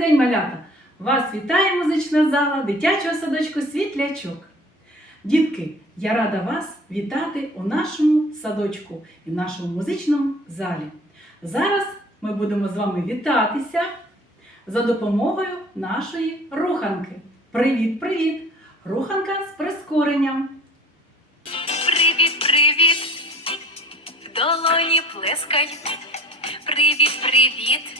день, малята! Вас вітає музична зала дитячого садочку Світлячок. Дітки, я рада вас вітати у нашому садочку і нашому музичному залі. Зараз ми будемо з вами вітатися за допомогою нашої руханки. Привіт, привіт! Руханка з прискоренням. Привіт, привіт, в долоні плескай. Привіт, привіт,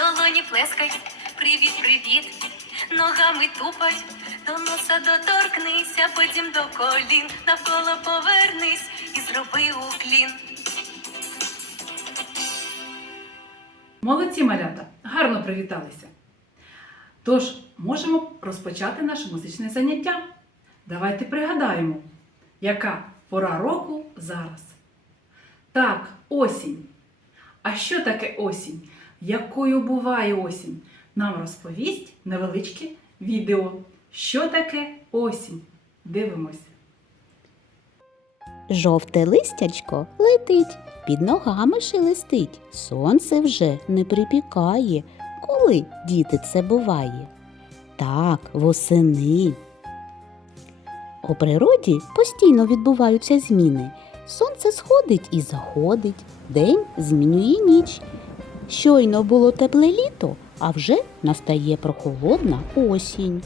долоні плескай. Привіт, привіт, ногами тупай, до носа доторкнись, а потім до колін, навколо повернись і зроби уклін. Молодці малята, гарно привіталися. Тож, можемо розпочати наше музичне заняття. Давайте пригадаємо, яка пора року зараз. Так, осінь. А що таке осінь? Якою буває осінь? Нам розповість невеличке відео. Що таке осінь? Дивимось. Жовте листячко летить, під ногами шелестить. Сонце вже не припікає. Коли, діти, це буває? Так, восени. У природі постійно відбуваються зміни. Сонце сходить і заходить, день змінює ніч. Щойно було тепле літо, а вже настає прохолодна осінь.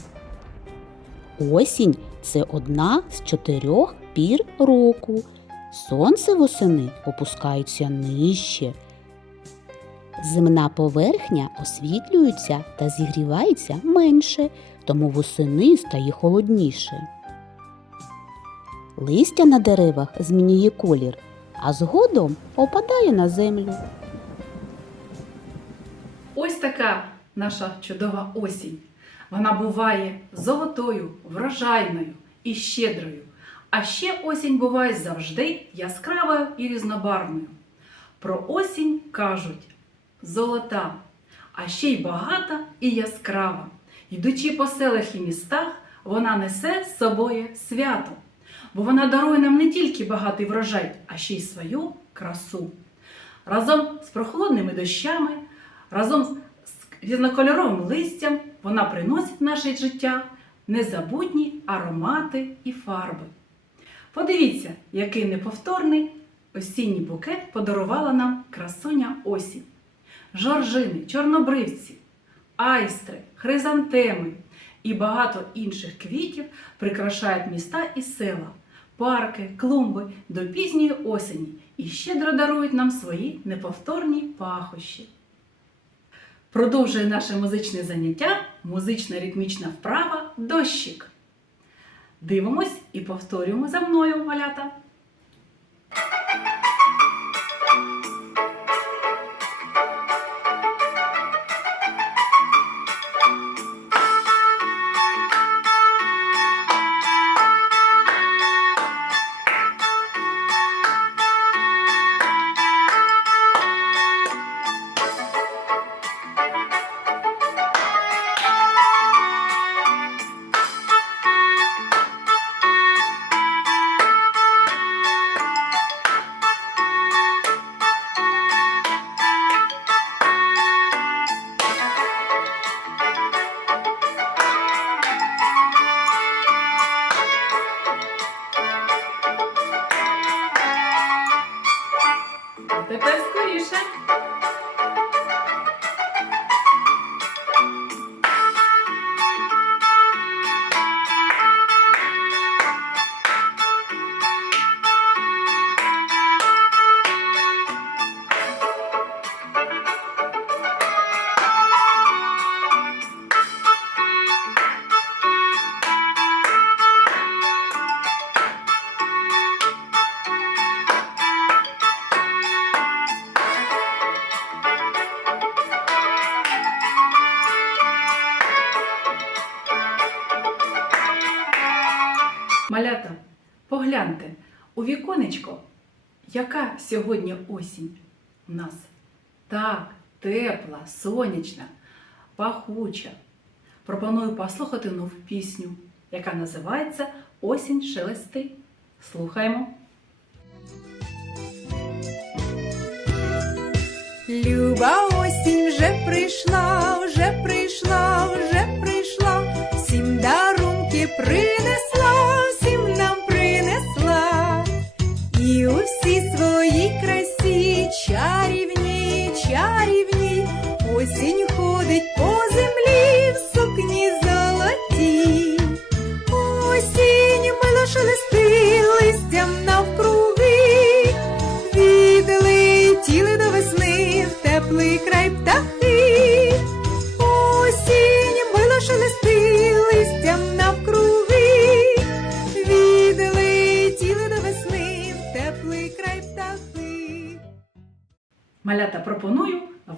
Осінь це одна з чотирьох пір року. Сонце восени опускається нижче. Земна поверхня освітлюється та зігрівається менше, тому восени стає холодніше. Листя на деревах змінює колір, а згодом опадає на землю. Ось така наша чудова осінь. Вона буває золотою, врожайною і щедрою. А ще осінь буває завжди яскравою і різнобарвною. Про осінь кажуть золота, а ще й багата і яскрава. Йдучи по селах і містах, вона несе з собою свято, бо вона дарує нам не тільки багатий врожай, а ще й свою красу. Разом з прохолодними дощами, разом з різнокольоровим листям вона приносить в наше життя незабутні аромати і фарби. Подивіться, який неповторний осінній букет подарувала нам красуня осінь. Жоржини, чорнобривці, айстри, хризантеми і багато інших квітів прикрашають міста і села, парки, клумби до пізньої осені і щедро дарують нам свої неповторні пахощі. Продовжує наше музичне заняття музична ритмічна вправа дощик. Дивимось і повторюємо за мною, малята. arkadaşlar. Погляньте, у віконечко, яка сьогодні осінь у нас? Так, тепла, сонячна, пахуча. Пропоную послухати нову пісню, яка називається Осінь шелести. Слухаємо. Люба осінь вже прийшла, вже прийшла, вже прийшла, всім дарунки принесла,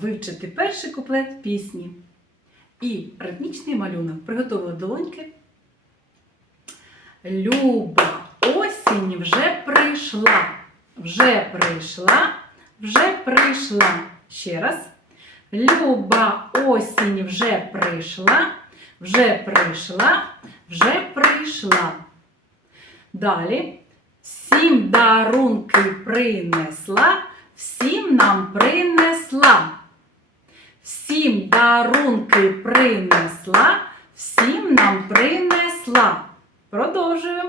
вивчити перший куплет пісні. І ритмічний малюнок приготували долоньки. Люба, осінь вже прийшла, вже прийшла, вже прийшла. Ще раз. Люба, осінь вже прийшла, вже прийшла, вже прийшла. Далі. Всім дарунки принесла, всім нам принесла. Всім дарунки принесла, всім нам принесла. Продовжую.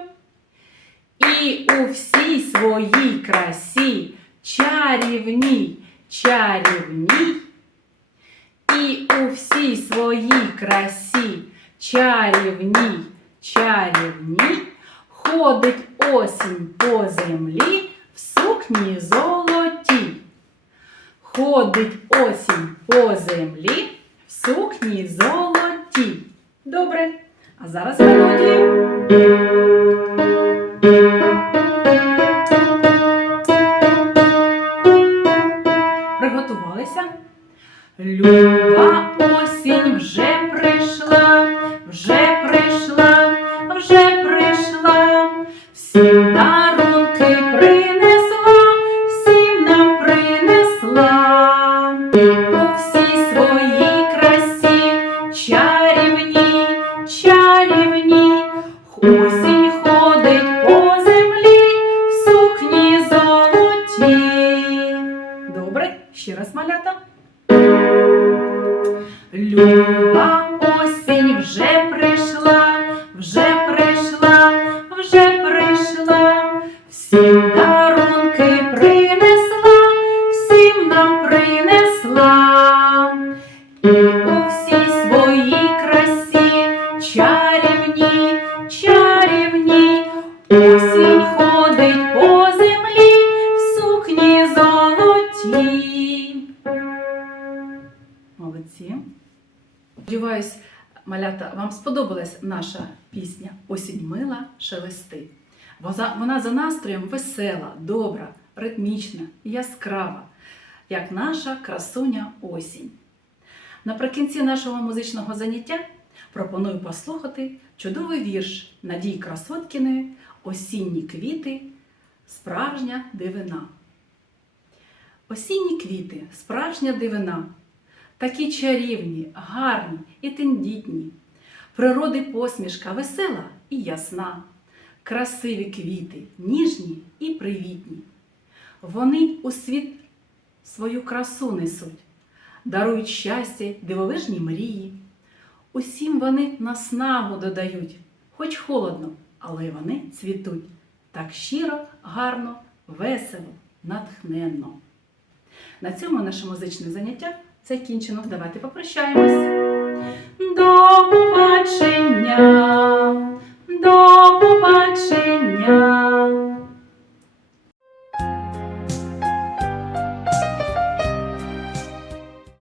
І у всій своїй красі, чарівній, чарівній. І у всій своїй красі, чарівній, чарівній, ходить осінь по землі в сукні золотій. Ходить осінь по землі в сукні золоті. Добре. А зараз мелодію. Приготувалися. Люба всім принесла, всім нам принесла. І у всій своїй красі, чарівній, чарівній, осінь ходить по землі в сукні золотій. Молодці. Сподіваюсь, малята, вам сподобалась наша пісня Осінь мила шелести. Вона, вона за настроєм весела, добра, ритмічна, яскрава, як наша красуня осінь. Наприкінці нашого музичного заняття пропоную послухати чудовий вірш Надії Красоткіної Осінні квіти, справжня дивина. Осінні квіти, справжня дивина, такі чарівні, гарні і тендітні. Природи посмішка весела і ясна, красиві квіти, ніжні і привітні. Вони у світ свою красу несуть, дарують щастя, дивовижні мрії. Усім вони наснагу додають, хоч холодно, але вони цвітуть так щиро, гарно, весело, натхненно. На цьому наше музичне заняття закінчено. Давайте попрощаємось. До побачення! Бачення